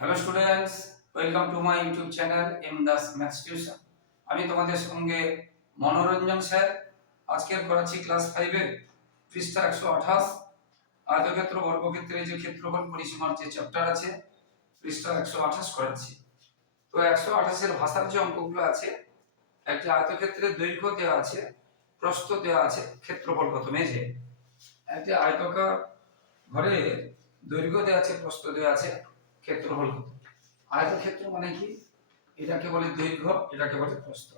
Hello students welcome to my YouTube channel M Das maths tuition আমি তোমাদের সঙ্গে মনোরঞ্জন sir. আজকের করাচ্ছি ক্লাস ফাইভের পৃষ্ঠা একশো আঠাশ। আয়তক্ষেত্র বর্গক্ষেত্রে যে ক্ষেত্রফল পরিসীমার যে চ্যাপ্টার আছে, পৃষ্ঠা একশো আঠাশ করাচ্ছি। তো একশো আঠাশের ভাষার যে অঙ্কগুলো আছে, একটি আয়তক্ষেত্রের দৈর্ঘ্য দেওয়া আছে, প্রস্থ দেওয়া আছে, ক্ষেত্রফল কত মেঝে একটি আয়তকার ঘরে দৈর্ঘ্য দেওয়া আছে, প্রস্থ দেওয়া আছে ক্ষেত্রফল আয়তক্ষেত্র মানে কি? এটাকে বলে দৈর্ঘ্য এটাকে বলে প্রস্থ।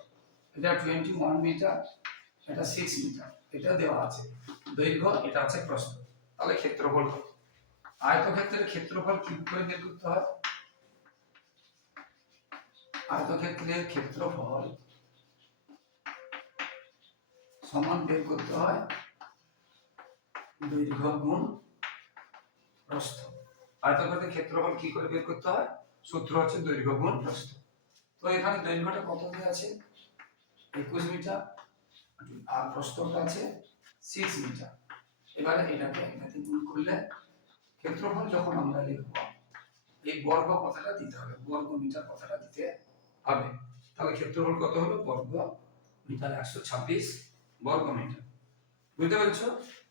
এটা টোয়েন্টি ওয়ান মিটার এটা সিক্স মিটার এটা দেওয়া আছে। দৈর্ঘ্য এটা আছে প্রস্থ। তাহলে ক্ষেত্রফল কত? আয়তক্ষেত্রের ক্ষেত্রফল কি করে বের করতে হয়? আয়তক্ষেত্রের ক্ষেত্রফল সমান বের করতে হয় দৈর্ঘ্য গুণ প্রস্থ। আয়তক্ষেত্রের ক্ষেত্রফল কি করে বের করতে হয়? সূত্র হচ্ছে দৈর্ঘ্য গুণ প্রস্থ। তো এখানে দৈর্ঘ্যটা কত আছে? একুশ মিটার। আর প্রস্থটা আছে সিক্স মিটার। এবারে এটাকে এটাতে গুণ করলে ক্ষেত্রফল যখন আমরা লিখব, এই বর্গ কথাটা দিতে হবে, বর্গ মিটার কথাটা দিতে হবে। তাহলে ক্ষেত্রফল কত হলো? বর্গ মিটার একশো ছাব্বিশ বর্গ মিটার। বুঝতে পেরেছ?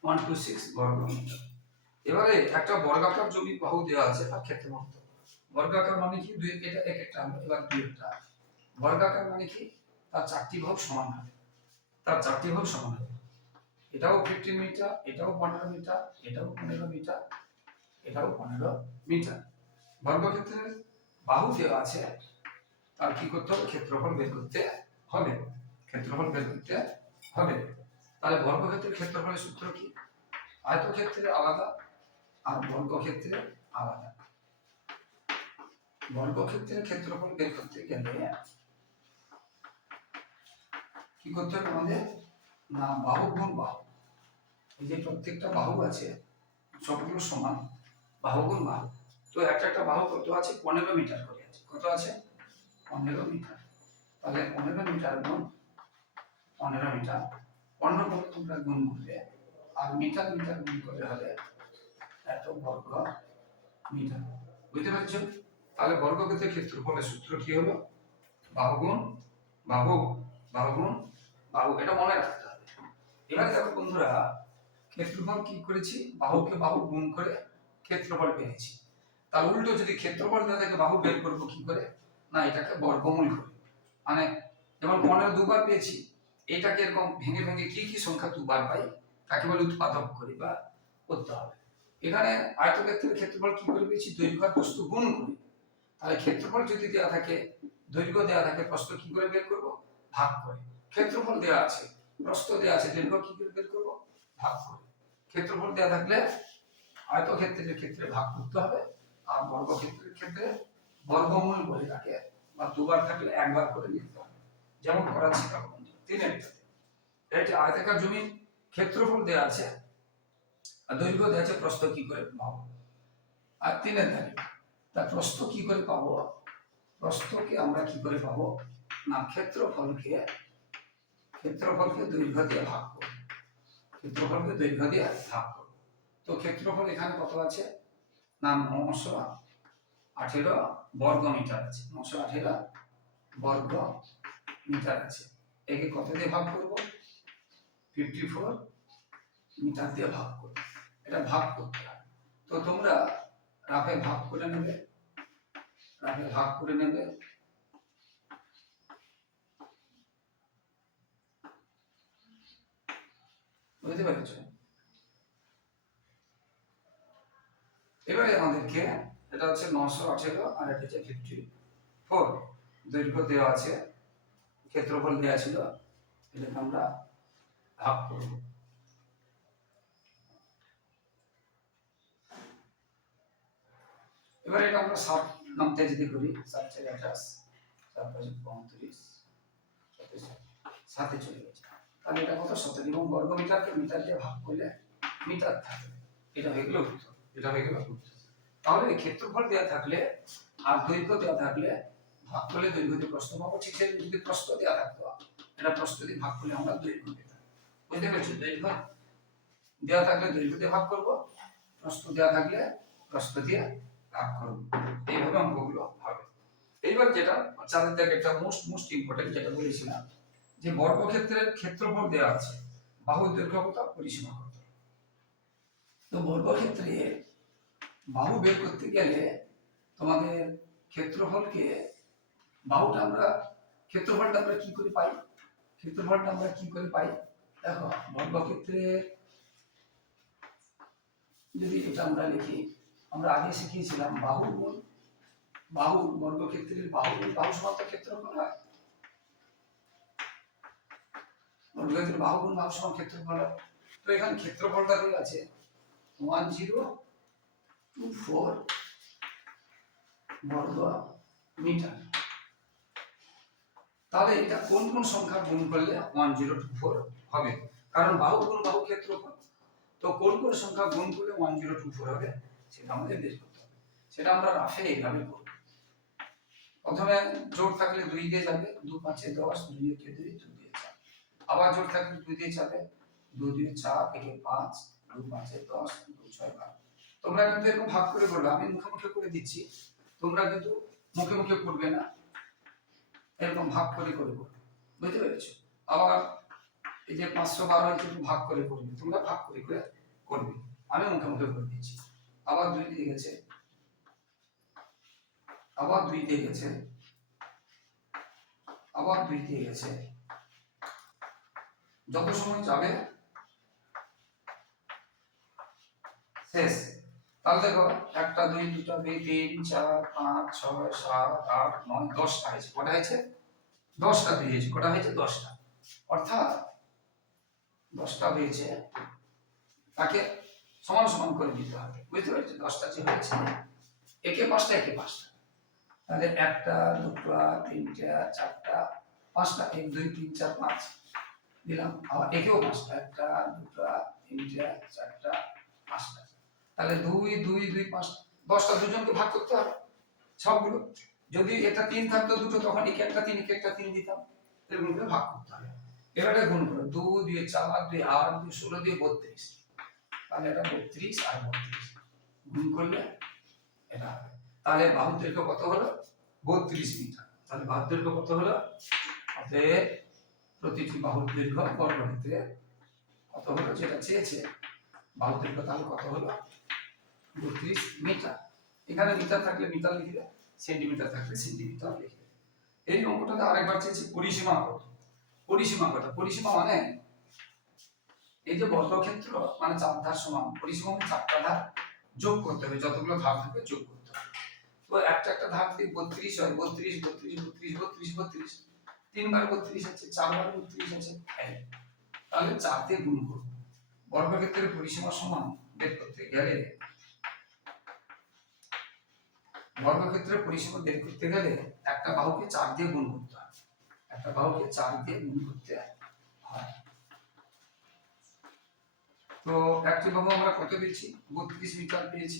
ওয়ান টু সিক্স বর্গ মিটার। এবারে একটা বর্গাকার জমি বাহু দেওয়া আছে, তার ক্ষেত্রফল কত? বর্গাকার মানে কি? দুই এটা এক একটা এবার দুই একটা বর্গাকার মানে কি? তার চারটি ভাগ সমান হবে। তার চারটি ভাগ সমান হবে। এটাও ফিফটিন মিটার এটাও পনেরো মিটার এটাও পনেরো মিটার এটাও পনেরো মিটার বর্গক্ষেত্রের বাহু দেওয়া আছে, তার কি করতে হবে? ক্ষেত্রফল বের করতে হবে। ক্ষেত্রফল বের করতে হবে। তাহলে বর্গক্ষেত্রের ক্ষেত্রফলের সূত্র কি? আয়তক্ষেত্রে আলাদা আর বর্গক্ষেত্রে আলাদা। বর্গক্ষেত্রের ক্ষেত্রফল বের করতে গেলে কি করতে হবে আমাদের? না বাহু গুণ বাহু। এই যে প্রত্যেকটা বাহু আছে, সবগুলো সমান। বাহু গুণ বাহু। তো একটা একটা বাহু কত আছে? পনেরো মিটার করে আছে। কত আছে? পনেরো মিটার। তাহলে পনেরো মিটার গুণ পনেরো মিটার। পনেরো তোমরা গুণ করবে আর মিটার মিটার গুণ করে হলে এত বর্গ মিটার। বুঝতে পারছ তাহলে বর্গক্ষেত্রের ক্ষেত্রফলের সূত্র কি হলো? বাহু গুণ বাহু বাহু গুণ বাহু। এটা মনে রাখতে হবে। এবারে দেখো বন্ধুরা, ক্ষেত্রফল কি করেছি? বাহুকে বাহু গুণ করে ক্ষেত্রফল পেয়েছি। তার উল্টো যদি ক্ষেত্রফল দেওয়া থাকে, বাহু বের করব কি করে? না, এটাকে বর্গমূল করে। মানে যেমন পনেরো দুবার পেয়েছি, এটাকে এরকম ভেঙে ভেঙে কি কি সংখ্যা দুবার পাই, তাকে বলে উৎপাদক করি বা করতে হবে। এখানে আয়তক্ষেত্রের ক্ষেত্রফল কি করে পেয়েছি? দৈর্ঘ্য আর প্রস্থ গুণ করি। তাহলে ক্ষেত্রফল যদি দেওয়া থাকে, দৈর্ঘ্য দেওয়া থাকে প্রস্থ কি করে বের করব? ভাগ করে। ক্ষেত্রফল দেওয়া আছে প্রস্থ দেওয়া আছে, দৈর্ঘ্য কি করে বের করব? ভাগ করে। ক্ষেত্রফল দেওয়া থাকলে আয়তক্ষেত্রের ক্ষেত্রে ভাগ করতে হবে, আর বর্গক্ষেত্রের ক্ষেত্রে বর্গমূল বলে তাকে, বা দুবার থাকলে একবার করে লিখতে হবে। যেমন করাচ্ছি তিনেরটাতে এটি আয়তাকার জমির ক্ষেত্রফল দেওয়া আছে আর দৈর্ঘ্য দেওয়া আছে প্রস্থ কি করে পাবো? আর তিনের তারিখ তা প্রস্থ কি করে পাবো? প্রস্থকে আমরা কি করে পাবো? না, ক্ষেত্রফলকে ক্ষেত্রফলকে দৈর্ঘ্য দিয়ে ভাগ করব। ক্ষেত্রফলকে দৈর্ঘ্য দিয়ে ভাগ করব। তো ক্ষেত্রফল এখানে কত আছে? না, নশো আঠেরো বর্গ মিটার আছে। নশো আঠেরো বর্গ মিটার আছে। একে কত দিয়ে ভাগ করব? ফিফটি ফোর মিটার দিয়ে ভাগ করব। এটা ভাগ করতে হবে। তো তোমরা রাফে ভাগ করে নেবে। রাফে ভাগ করে নেবে। বুঝতে পেরেছ? এবারে আমাদেরকে এটা হচ্ছে নশো আঠেরো আর এটা হচ্ছে ফিফটি ফোর দৈর্ঘ্য দেওয়া আছে, ক্ষেত্রফল দেওয়া ছিল, এটাকে আমরা ভাগ করব। এবার এটা আমরা সাত নামতে যদি করি সাত চার আঠাশ সাত পাঁচ পঁয়ত্রিশ সাতে চলে গেছে। তাহলে এটা কত? সতেরো। এবং বর্গ মিটারকে মিটার দিয়ে ভাগ করলে মিটার থাকবে এটা হয়ে গেল উত্তর। এটা হয়ে গেল তাহলে ক্ষেত্রফল দেওয়া থাকলে আর দৈর্ঘ্য দেওয়া থাকলে ভাগ করলে দৈর্ঘ্য দিয়ে প্রশ্ন পাবো। ঠিক সেরকম যদি প্রশ্ন দেওয়া থাকতো, এটা প্রশ্ন দিয়ে ভাগ করলে আমরা দৈর্ঘ্য পেতাম বুঝতে পেরেছি? দৈর্ঘ্য দেওয়া থাকলে দৈর্ঘ্য দিয়ে ভাগ করব। প্রশ্ন দেওয়া থাকলে প্রশ্ন দিয়ে ভাগ করব এইভাবে অঙ্ক এইবার যেটা চাঁদের একটা মোস্ট মোস্ট ইম্পর্টেন্ট যেটা বলেছিলাম, যে বর্গক্ষেত্রের ক্ষেত্রফল দেওয়া আছে, বাহু পরিসীমা কত? তো বর্গক্ষেত্রে বাহু বের করতে গেলে তোমাদের ক্ষেত্রফলকে, বাহুটা আমরা, ক্ষেত্রফলটা আমরা কি করে পাই? ক্ষেত্রফলটা আমরা কি করে পাই? দেখো বর্গক্ষেত্রে যদি এটা আমরা লিখি আমরা আগে শিখিয়েছিলাম বাহু গুণ বাহু বর্গক্ষেত্রের বাহু বাহু সমান তো ক্ষেত্রফল হয়। বর্গক্ষেত্রের বাহু গুণ, বাহু সমান ক্ষেত্রফল হয় তো এখানে ক্ষেত্রফলটা দেওয়া আছে। ওয়ান জিরো টু ফোর বর্গ মিটার। তাহলে এটা কোন কোন সংখ্যা গুণ করলে ওয়ান জিরো টু ফোর হবে? কারণ বাহু গুণ, বাহু ক্ষেত্রফল। তো কোন কোন সংখ্যা গুণ করলে ওয়ান জিরো টু ফোর হবে? সেটা আমাদের বের করতে হবে। সেটা আমরা রাফে এইভাবে করব। প্রথমে জোর থাকলে দুই দিয়ে যাবে, দু পাঁচে দশ দুই একে দুই দিয়ে আবার জোর থাকলে দুই দিয়ে যাবে, দু দুই চার, একে পাঁচ, দু পাঁচে দশ, দু ছয় তোমরা কিন্তু এরকম ভাগ করে আমি মুখে মুখে করে দিচ্ছি, তোমরা কিন্তু মুখে মুখে করবে না। এরকম ভাগ করে করে করবে। বুঝতে পেরেছ? আবার এই যে পাঁচশো বারো ভাগ করে করবে, তোমরা ভাগ করে করে করবে। আমি মুখে মুখে করে দিচ্ছি। আবার দুই দিয়ে গেছে আবার দুই দিয়ে গেছে আবার দুই দিয়ে গেছে যত সময় যাবে, শেষ। তাহলে দেখো, একটা, দুই, দুটা, দুই, তিন, চার, পাঁচ, ছয়, সাত, আট, নয়, দশটা হয়েছে। কটা হয়েছে? দশটা পেয়েছে কটা হয়েছে? দশটা। অর্থাৎ দশটা হয়েছে। তাকে সমান সমান করে দিতে হবে। বুঝতে পারছি দশটা যে হয়েছে, একে পাঁচটা একে পাঁচটা। তাহলে একটা, দুটা, তিনটা, চারটা, পাঁচটা, এক, দুই, তিন, চার, পাঁচ। দিলাম। আবার একেও পাঁচটা, একটা, দুটা, তিনটা, চারটা, পাঁচটা। তাহলে দুই দুই দুই, পাঁচ, দশটা দুজনকে ভাগ করতে হবে সবগুলো। যদি এটা তিন থাকতো দুটো, তখন একে একটা তিন, একে একটা তিন দিতাম। এরকম করে ভাগ করতে হবে। এবারে গুণ করো। দু দিয়ে চার দুই, আট, দুই, ষোলো দিয়ে বত্রিশ। তাহলে এটা বত্রিশ আর বত্রিশ। গুণ করলে এটা হবে। তাহলে বাহুর দৈর্ঘ্য কত হলো? বত্রিশ মিটার। তাহলে বাহুর দৈর্ঘ্য কত হলো? অতএব প্রতিটি বাহুর দৈর্ঘ্য বর্গক্ষেত্রে কত হলো? যেটা চেয়েছে বাহুর দৈর্ঘ্য তাহলে কত হলো? বত্রিশ মিটার। এখানে মিটার থাকলে মিটার লিখবে, সেন্টিমিটার থাকলে সেন্টিমিটার লিখবে। এই অঙ্কটাতে আরেকবার চেয়েছি, পরিসীমা কত? পরিসীমা কত? পরিসীমা মানে এই যে বর্গক্ষেত্র মানে চার ধার সমান, পরিসীমা চারটা ধার যোগ করতে হবে, যতগুলো ধার থাকবে যোগ করতে হবে। তো একটা একটা ধার থেকে বত্রিশ হয়, বত্রিশ বত্রিশ বত্রিশ বত্রিশ বত্রিশ, তিনবার বত্রিশ আছে, চারবার বত্রিশ আছে। তাহলে চার দিয়ে গুণ করব। বর্গক্ষেত্রের পরিসীমা সমান বের করতে গেলে বর্গক্ষেত্রের পরিসীমা বের করতে গেলে একটা বাহুকে চার দিয়ে গুণ করতে হয়। একটা বাহুকে চার দিয়ে গুণ করতে হয়। তো একটি বাহু আমরা কত পেয়েছি বত্রিশ মিটার পেয়েছি।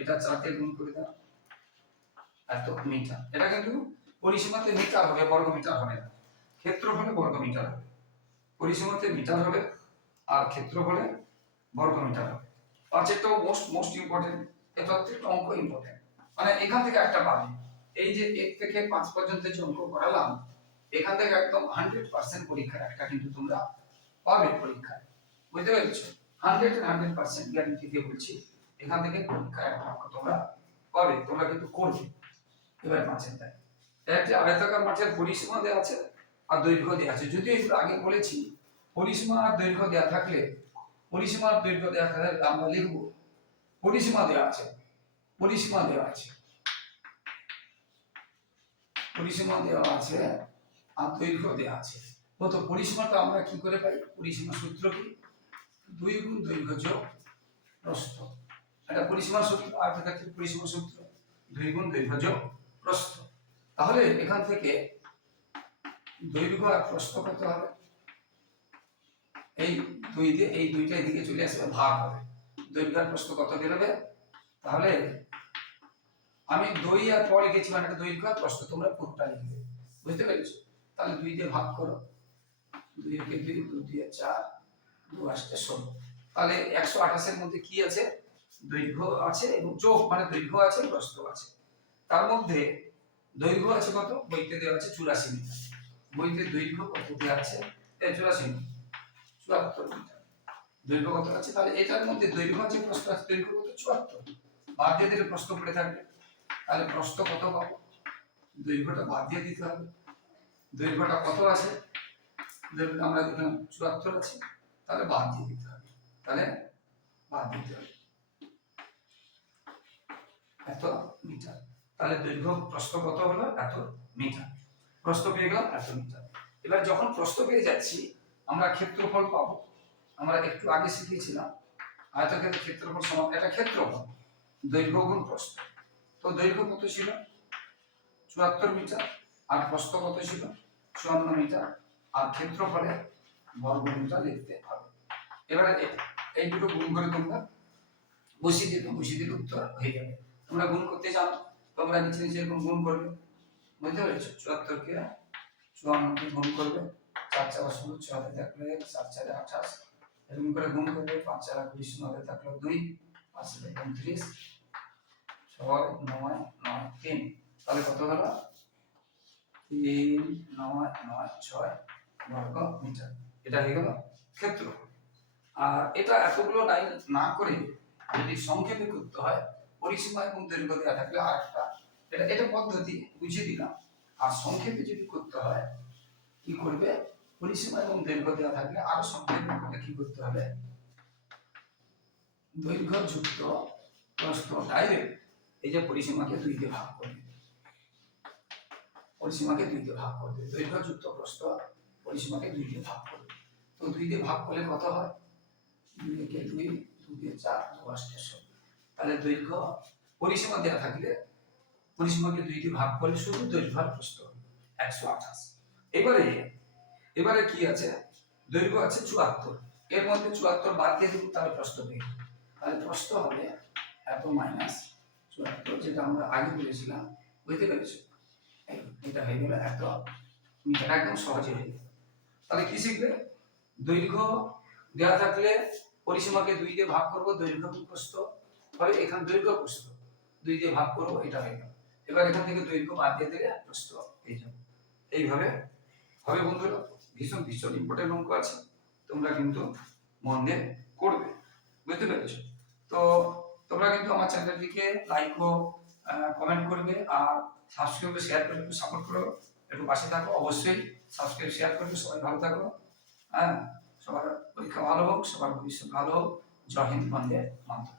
এটা চার দিয়ে গুণ করে দাও। এত মিটার। এটা কিন্তু পরিসীমাতে মিটার হবে, বর্গ মিটার হবে না। ক্ষেত্রফলে বর্গ মিটার হবে। পরিসীমাতে মিটার হবে আর ক্ষেত্রফলে বর্গ মিটার হবে। পাঁচেরটাও মোস্ট মোস্ট ইম্পর্টেন্ট এই প্রত্যেকটা অঙ্ক ইম্পর্টেন্ট মানে এখান থেকে একটা পাবে এই যে এক থেকে পাঁচ পর্যন্ত যে অঙ্ক করালাম, এখান থেকে একদম হান্ড্রেড পার্সেন্ট পরীক্ষার একটা কিন্তু তোমরা পাবে পরীক্ষায়। বুঝতে পেরেছ? হান্ড্রেড হান্ড্রেড পার্সেন্ট গ্যারান্টি দিয়ে বলছি, এখান থেকে পরীক্ষায় তোমরা পাবে, তোমরা কিন্তু করবে। এবার মাছের দেয়। একটি আয়তাকার মাঠের পরিসীমা দেওয়া আছে আর দৈর্ঘ্য দেওয়া আছে। যদিও একটু আগে বলেছি, পরিসীমা আর দৈর্ঘ্য দেওয়া থাকলে, পরিসীমা আর দৈর্ঘ্য দেওয়া থাকলে আমরা লিখব, পরিসীমা দেওয়া আছে, পরিসীমা দেওয়া আছে। পরিসীমা দেওয়া আছে আর দৈর্ঘ্য দেওয়া আছে। কত পরিসীমাটা আমরা কি করে পাই? পরিসীমা সূত্র কি? দুই গুণ দৈর্ঘ্য যোগ প্রস্থ। এটা পরিসীমার সূত্র আর ক্ষেত্রে পরিসীমা সূত্র। দুই গুণ দৈর্ঘ্য যোগ প্রস্থ। তাহলে এখান থেকে দৈর্ঘ্য আর প্রস্থ কত হবে। এই দুই দিয়ে, এই দুইটা এদিকে চলে আসবে ভাগ হবে। দৈর্ঘ্য আর প্রস্থ কত বেরোবে তাহলে আমি দই আর পর লিখেছি মানে একটা দৈর্ঘ্য আর প্রস্থ, তোমরা পুরোটা লিখবে? বুঝতে পেরেছ? তাহলে দুই দিয়ে ভাগ করো। দুই দুই দুই দিয়ে চার। দু আসতে ষোলো তাহলে একশো আঠাশের মধ্যে কি আছে? দৈর্ঘ্য আছে এবং যোগ মানে দৈর্ঘ্য আছে, প্রস্থ আছে। তার মধ্যে দৈর্ঘ্য আছে কত? বইতে দেওয়া আছে চুরাশি মিটার। বইতে দৈর্ঘ্য কত দেওয়া আছে? চুরাশি মিটার। চুয়াত্তর মিটার। দৈর্ঘ্য কত আছে? তাহলে এটার মধ্যে দৈর্ঘ্য আছে, প্রস্থ আছে। দৈর্ঘ্য কত? চুয়াত্তর। বাদ দিয়ে দিলে প্রস্থ পড়ে থাকবে। তাহলে প্রস্থ কত পাবো? দৈর্ঘ্যটা বাদ দিয়ে দিতে হবে। দৈর্ঘ্যটা কত আছে? দৈর্ঘ্য আমরা দেখলাম চুয়াত্তর আছে। তাহলে বাদ দিয়ে দিতে হবে। তাহলে বাদ দিতে হবে। এত মিটার। তাহলে দৈর্ঘ্য প্রস্থ কত হলো? এত মিটার। প্রস্থ পেয়ে গেলাম, এত মিটার। এবার যখন প্রস্থ পেয়ে যাচ্ছি, আমরা ক্ষেত্রফল পাবো। আমরা একটু আগে শিখিয়েছিলাম আয়তক্ষেত্রের ক্ষেত্রফল সমান, এটা ক্ষেত্রফল, দৈর্ঘ্য গুণ প্রস্থ। তো দৈর্ঘ্য কত ছিল? চুয়াত্তর মিটার। আর প্রস্থ কত ছিল? চুয়ান্ন মিটার। আর ক্ষেত্রফলে বর্গ মিটার লিখতে হবে। এবারে এই দুটো গুণ করে তোমরা বসিয়ে দিতে বসিয়ে দিলে উত্তর হয়ে যাবে। তোমরা গুণ করতে চাও, তোমরা নিচে নিচে এরকম গুণ করবে। বুঝতে পেরেছ? চুয়াত্তর চুয়াত্তরকে চুয়ান্নকে গুণ করবে, চার চার ষোলো ছয় থাকলে সাত চারে আঠাশ, এরকম করে গুণ করবে, পাঁচ চার বিশ নয় থাকল দুই, পাঁচ সাথে উনত্রিশ, ছয়, নয় নয়, তিন। তাহলে কত হলো তিন, নয় নয়, ছয় বর্গ মিটার। এটা হয়ে গেল ক্ষেত্র। আর এটা এতগুলো লাইন না করে যদি সংক্ষেপে করতে হয়, পরিসীমা এবং দৈর্ঘ্য দেওয়া থাকলে আর একটা এটা এটা পদ্ধতি, বুঝিয়ে দিলাম। আর সংক্ষেপে যদি করতে হয়, কি করবে? পরিসীমা এবং দৈর্ঘ্য দেওয়া থাকলে আরও সংক্ষেপে করলে কি করতে হবে? দৈর্ঘ্য যুক্ত প্রস্থ ডাইরেক্ট এই যে পরিসীমাকে দুই দিয়ে ভাগ করবে পরিসীমাকে দুই দিয়ে ভাগ করবে দৈর্ঘ্য যুক্ত প্রস্থ পরিসীমাকে দুই দিয়ে ভাগ করবে তো দুই দিয়ে ভাগ করলে কত হয়? দুই একে দুই দুই দিয়ে চার, দু আষ্টে ষোলো। তাহলে দৈর্ঘ্য পরিসীমা দেওয়া থাকলে পরিসীমাকে দুই দিয়ে ভাগ করলে শুধু দৈর্ঘ্য আর প্রস্থ একশো আঠাশ। এবারে এবারে কি আছে? দৈর্ঘ্য আছে চুয়াত্তর। এর মধ্যে চুয়াত্তর বাদ দিয়ে দিব, তাহলে প্রস্থ পেয়ে। তাহলে প্রস্থ হবে এত মাইনাস চুয়াত্তর, যেটা আমরা আগে বলেছিলাম, বুঝতে পেরেছ? এটা হয়ে গেল এত একদম সহজে হয়ে গেল। তাহলে কি শিখবে? দৈর্ঘ্য দেওয়া থাকলে পরিসীমাকে দুই দিয়ে ভাগ করব, দৈর্ঘ্য প্রস্থ? হবে এখানে দৈর্ঘ্য প্রস্থ। দুই দিয়ে ভাগ করব, এটা হয়ে গেল। এবার এখান থেকে দৈর্ঘ্য বাদ দিয়ে দিলে প্রস্থ পেয়ে যাব। এইভাবে হবে বন্ধুরা, ভীষণ ভীষণ ইম্পর্টেন্ট অঙ্ক আছে। তোমরা কিন্তু মন দিয়ে করবে। বুঝতে পেরেছ? তো তোমরা কিন্তু আমার চ্যানেলটিকে লাইক ও কমেন্ট করবে আর সাবস্ক্রাইব শেয়ার করে একটু সাপোর্ট করো। একটু পাশে থাকো। অবশ্যই সাবস্ক্রাইব শেয়ার করবে। সবাই ভালো থাকো। হ্যাঁ সবার পরীক্ষা ভালো হোক সবার ভবিষ্যৎ ভালো হোক। জয় হিন্দ বন্দে মাতরম।